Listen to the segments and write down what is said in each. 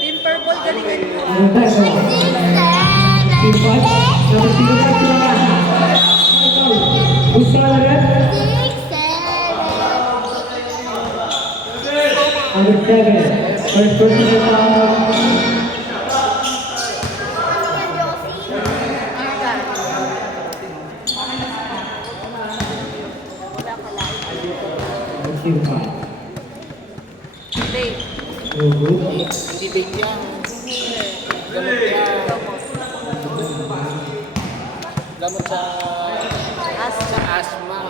Team Purple, galingan mo. First person Hindi bigyan. Gamot yan. Gamot sa asma.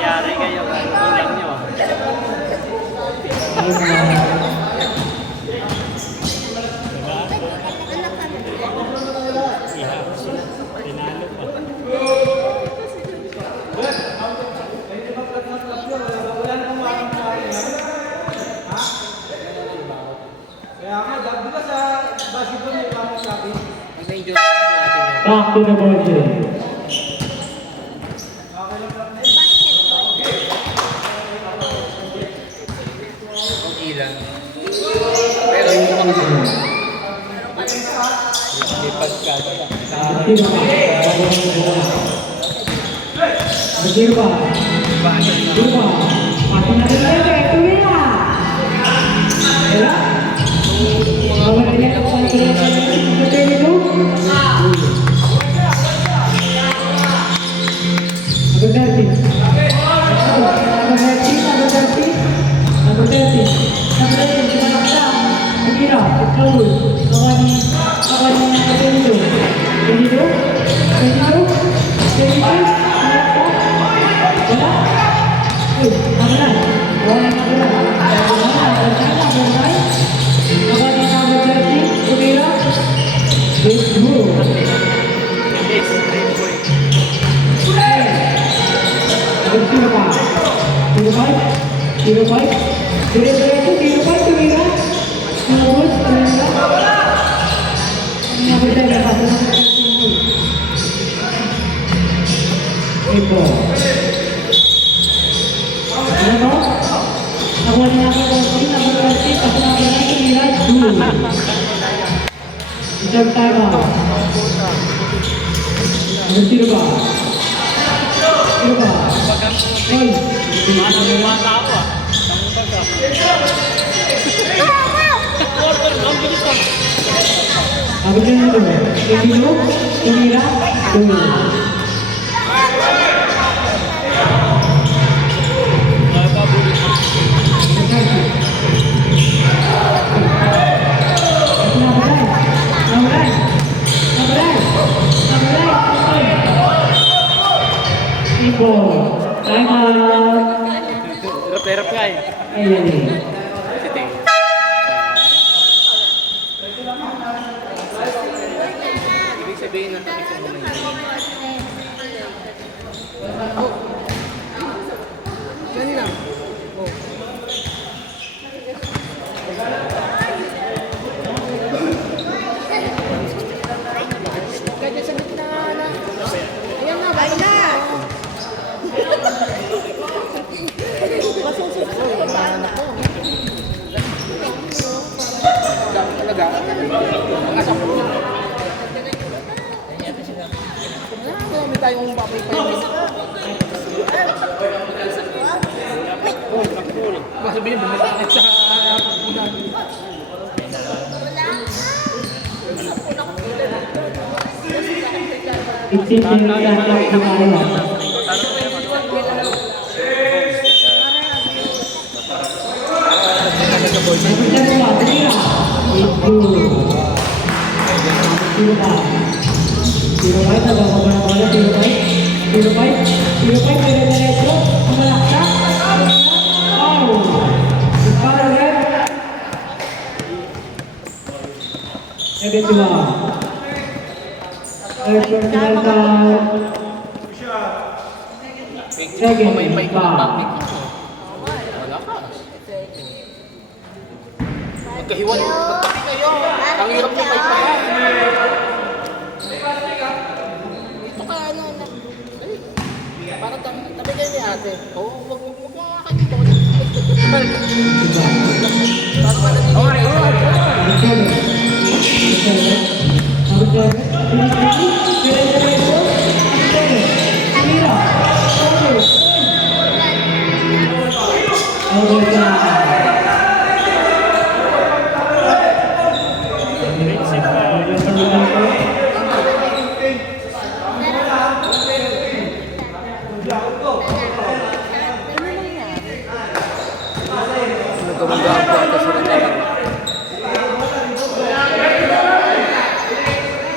Yari kayo, kulang nyo. Pinalo pa. Back to the ball game. Okay lang. Pero yung pang lipat ka. Ay. Eleni. Ibig sabihin ng kapit mo na yun. Yan lang. Oh. Kaya sa gitna na. Ayan na, bye na. Dami talaga. Ang asap ko. Marami tayong papay-pay. Baka sabihin, bumalik sa... 15 minutes na tayo. May pa malakas. Magkahiwan. Magkapi kayo. Ang hirap niya may pa. Ito ka ano. Parang tabi kayo ni ate. Oo, wag makakakita ko. Parang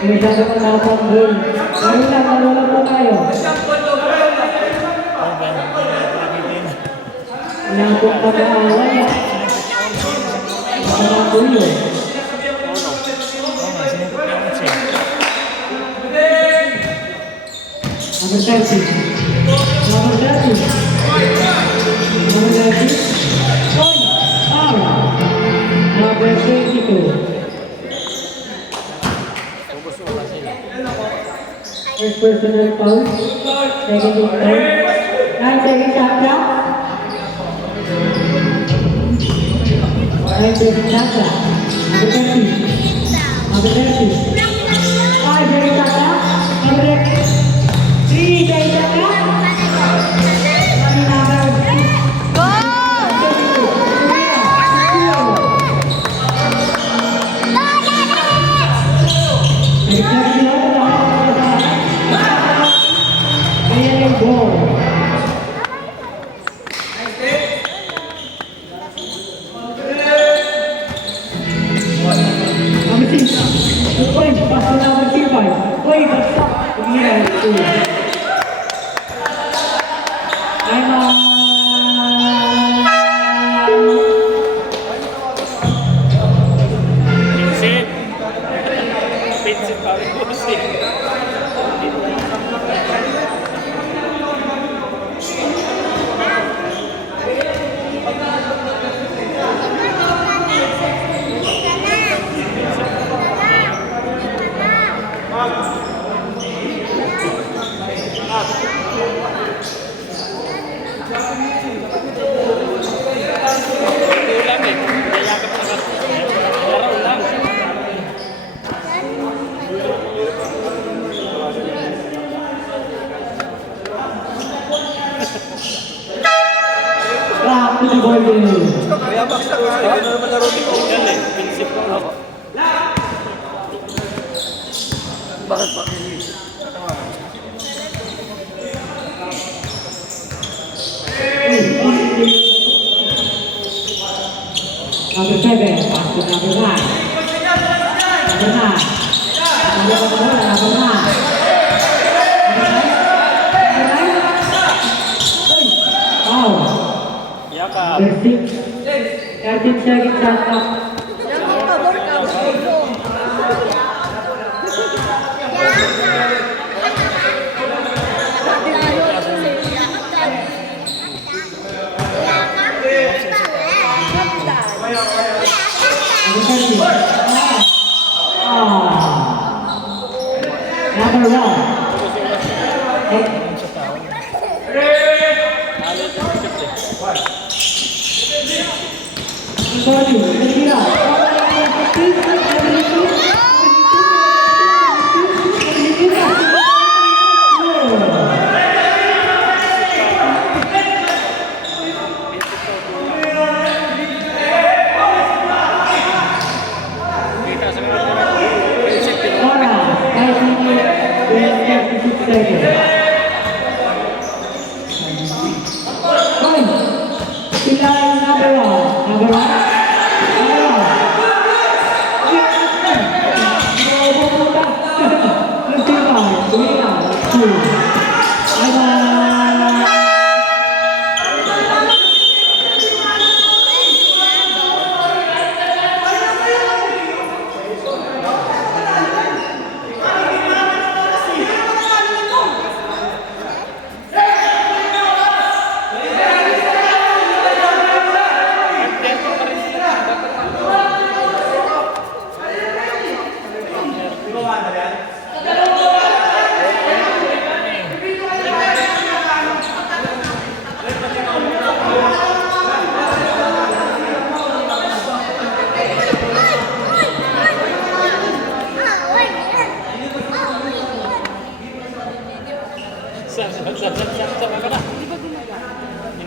Masyado ka nakapang goal. Ngayon lang, nalulang po tayo. Ilang po pag-aaway. Nakakagulo. Number 30. Number 30. Number 30. Point. Foul. Number 22. First personal foul. Second is foul. 9 seconds after. 9 seconds after. Number 30. Number 30. 5 seconds after. Number 3 seconds after. Bakit pa? Number 7, pass to number 9. Number 9. Number 9. Foul. pa. 13 seconds shot clock. Yan ang pabor ka. Pabor. Number 1. Sorry, Kita sa mga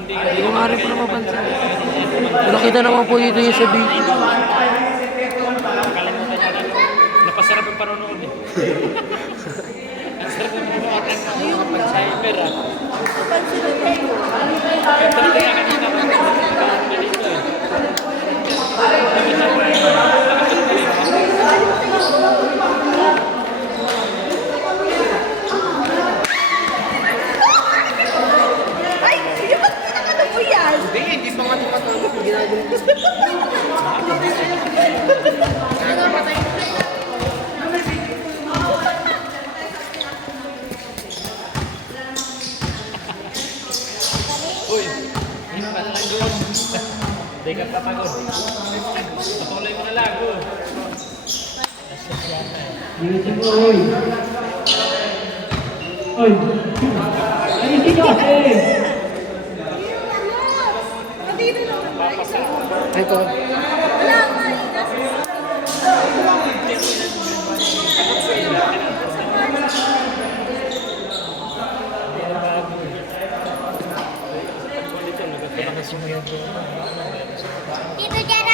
Hindi ko nga rin po na mapansin. Nakita naman po dito yung sa video. Kalimutan niya lang. Napasarap yung panonood eh. Ang sarap ng panonood. Pag-cyber ah. Ito na kaya kanina ko dito eh. Ay, yung ba't pinakano mo yan? Hindi pa nga tumatawag yung ginagawa ko. Uy, hindi pa lang doon. Hindi ka papagod. Patuloy mo na lang. Oy. Oy. Ay, hindi ka eh. Dito naman ba? Isa. Ito. Wala nga. Dito dyan.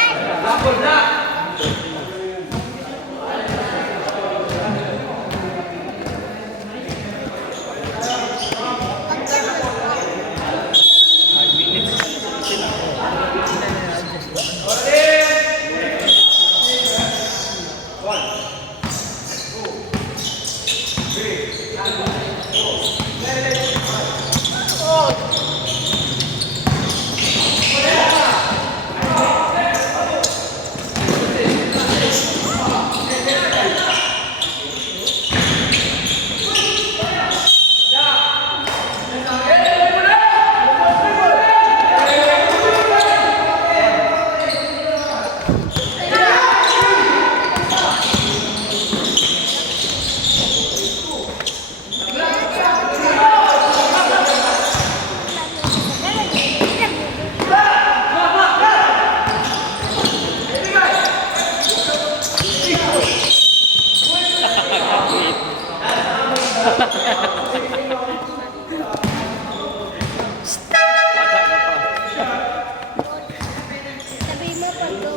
Sabihin mo pag go.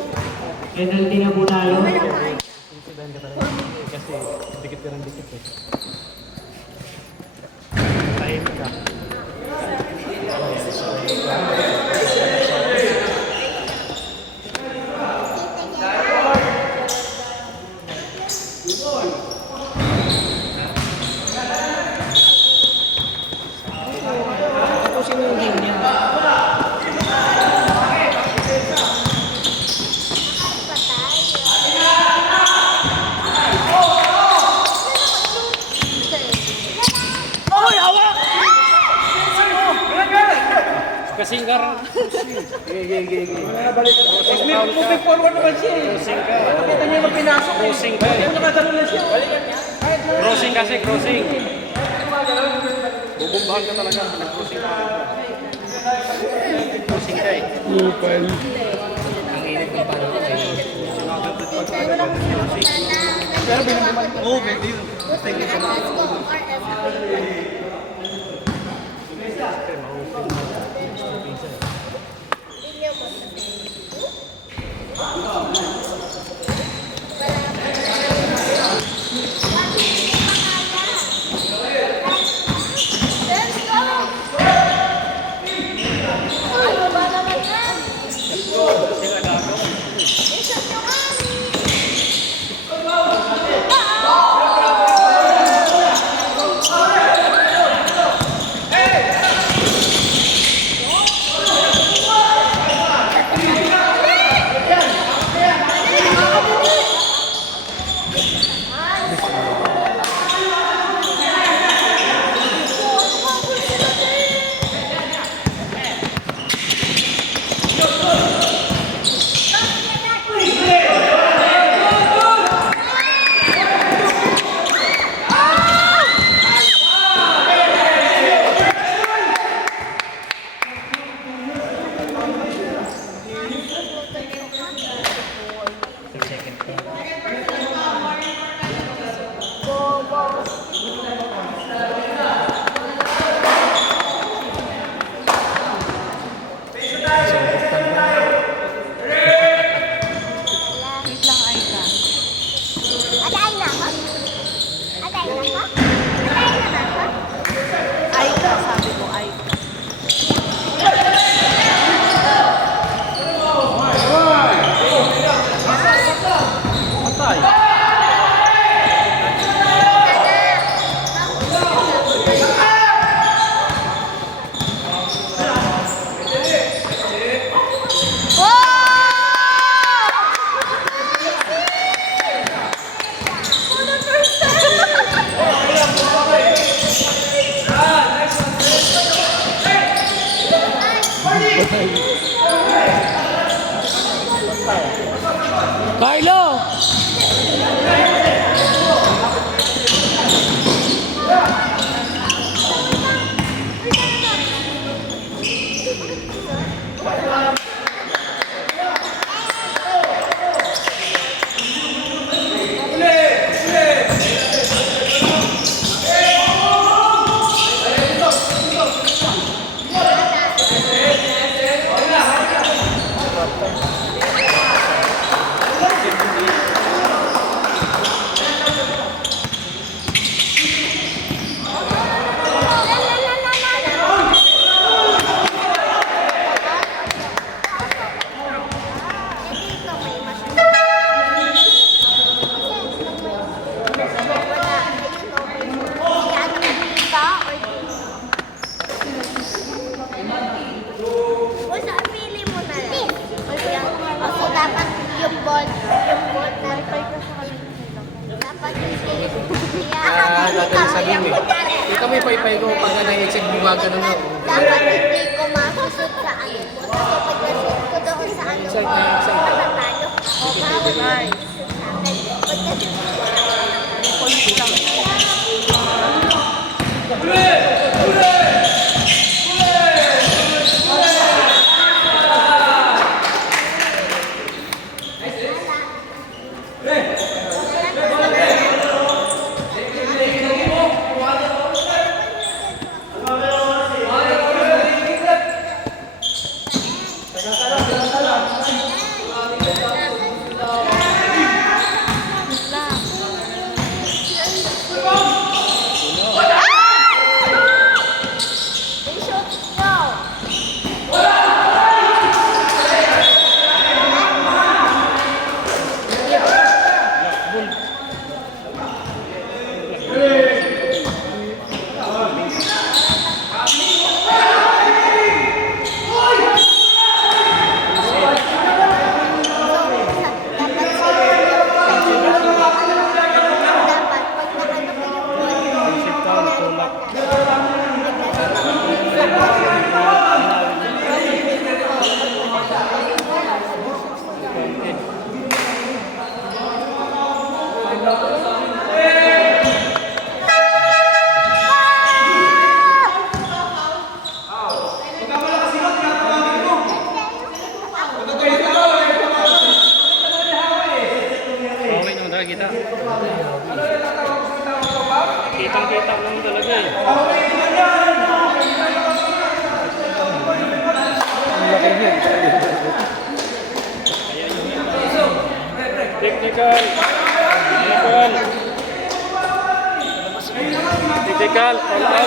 Penalty na po tayo. Kasi dikit ka ng dikit eh. Tahimik ka. Tapusin mo yung game niya. Moving forward naman siya eh. Crossing ka. Kita niyo yung pinasok eh. Crossing ka eh. Nakadalo na siya. Crossing kasi, crossing. Bubumbahan ka talaga. Nag-crossing ka. Crossing ka eh. Ang init ng parang ka eh. Pero binigyan mo. Oo, pwede yun. Let's go. RF. Ito may paypay ko pag na-exit bumaga na ako. Dapat hindi ko masusot sa ano mo. Kasi pag nasusot ko doon sa ano mo, matatalo. O bawal mo isusot sa akin. Pag nasusot ko sa Critical. Critical. All out.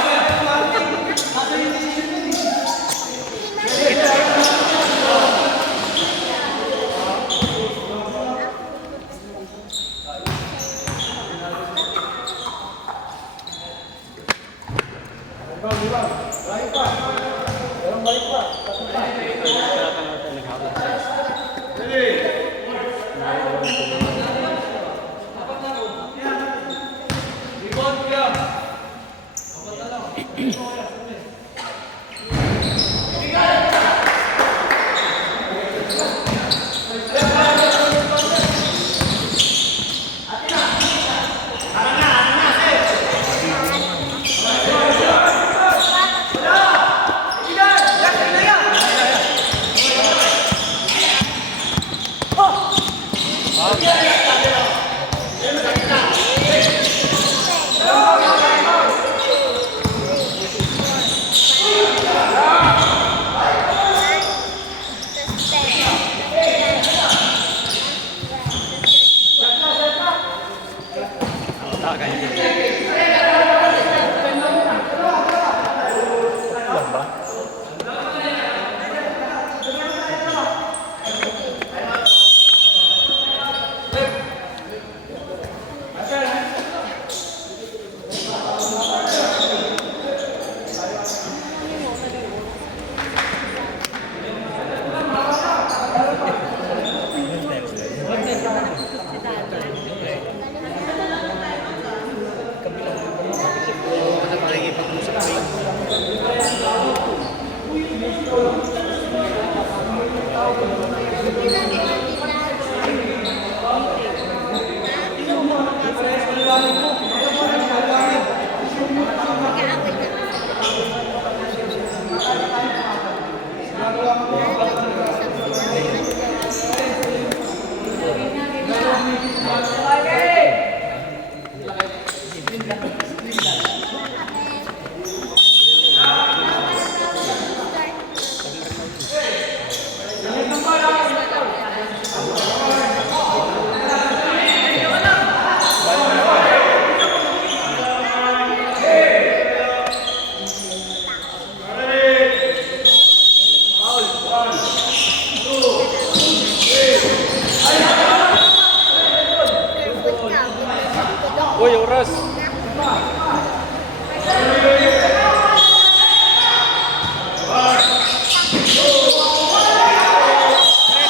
Uy, oras.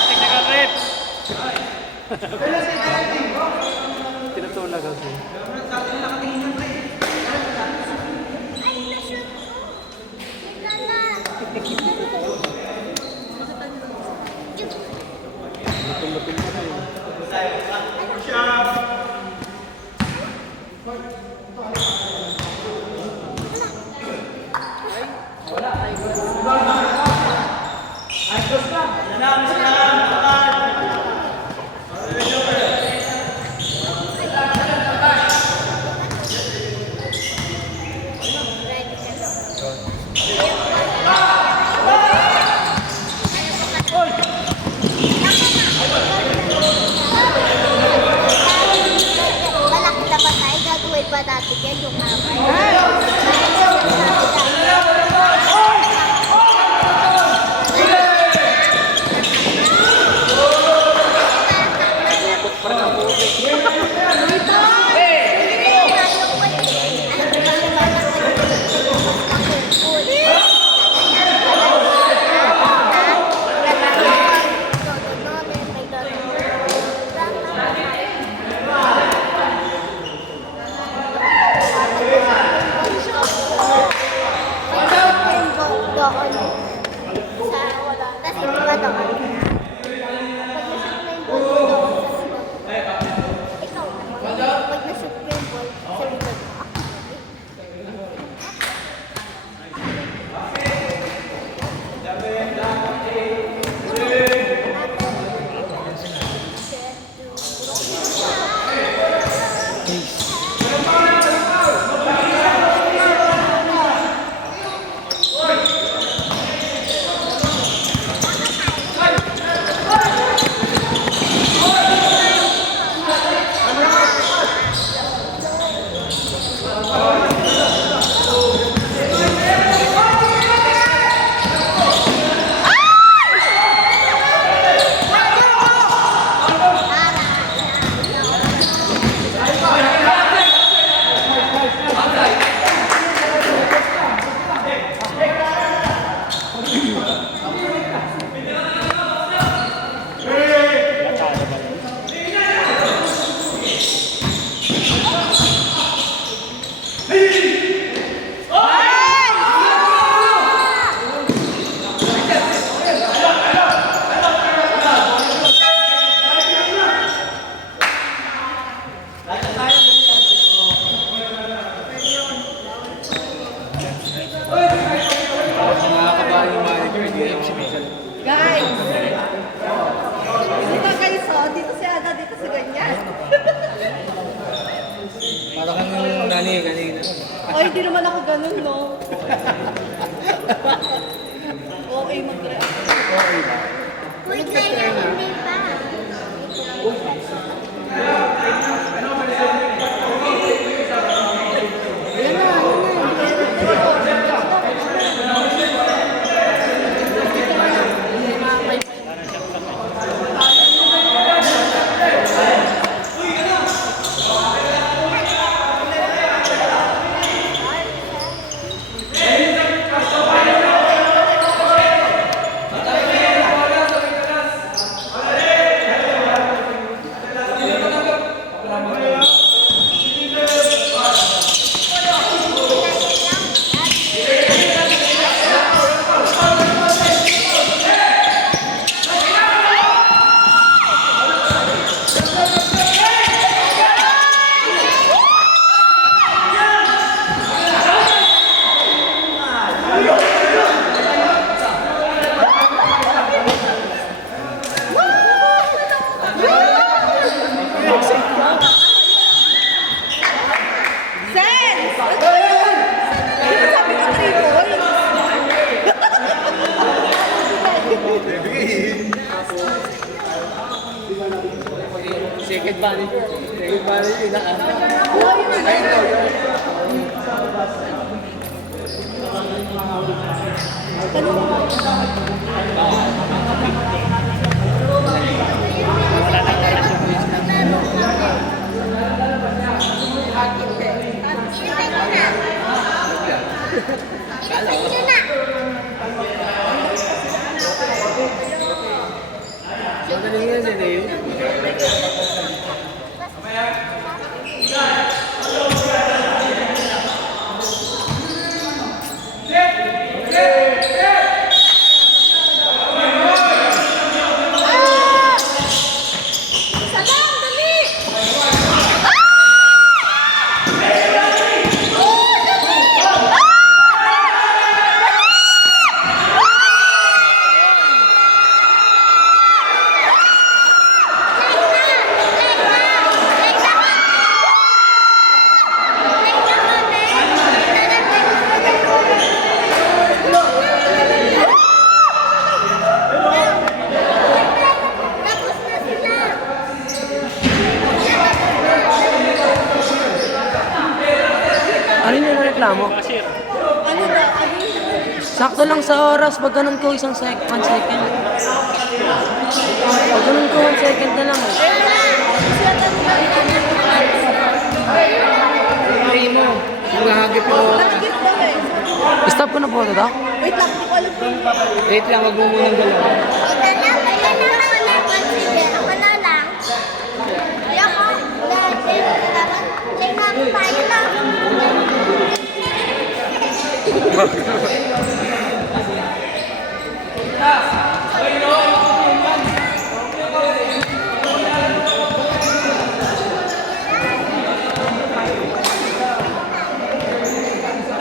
Technical rep. Tinutulog ako. Malaki na ba tayo? Gagawin pa natin yan yung kamay. ganun, no? Okay, mag-react. Wait lang yan, hindi pa. Sense! Sabi ko 3 points. Second manager. Second manager. Ilagay nyo na. Magaling yan si Neil. Sabang, dali! Tapos na sila. Ano yung reklamo? Cashier. Ano ba? Ano yun? Sakto lang sa oras, pag ganun ko 1 second. Pag ganun ko 1 second na lang eh. Primo. Nangahagip mo. Nakikip daw eh. Stop ko na po ito, daw? Wait lang, hindi ko alam kung Wait lang, wag mo munang galaw. Ito na, ito na ako na. Sige, ako na lang. Ayoko. Dati, dapat. Tingnan tayo lang.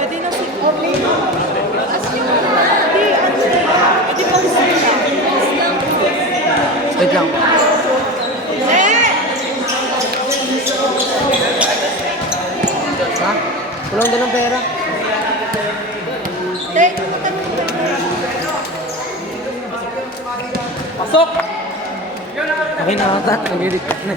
pwede na si okay. Asli mo na. Hindi, ano siya. Pwede pa gusto na. Wait lang. Ha? Kulang din ng pera. Pasok! Okay na ata. Nag-edit na.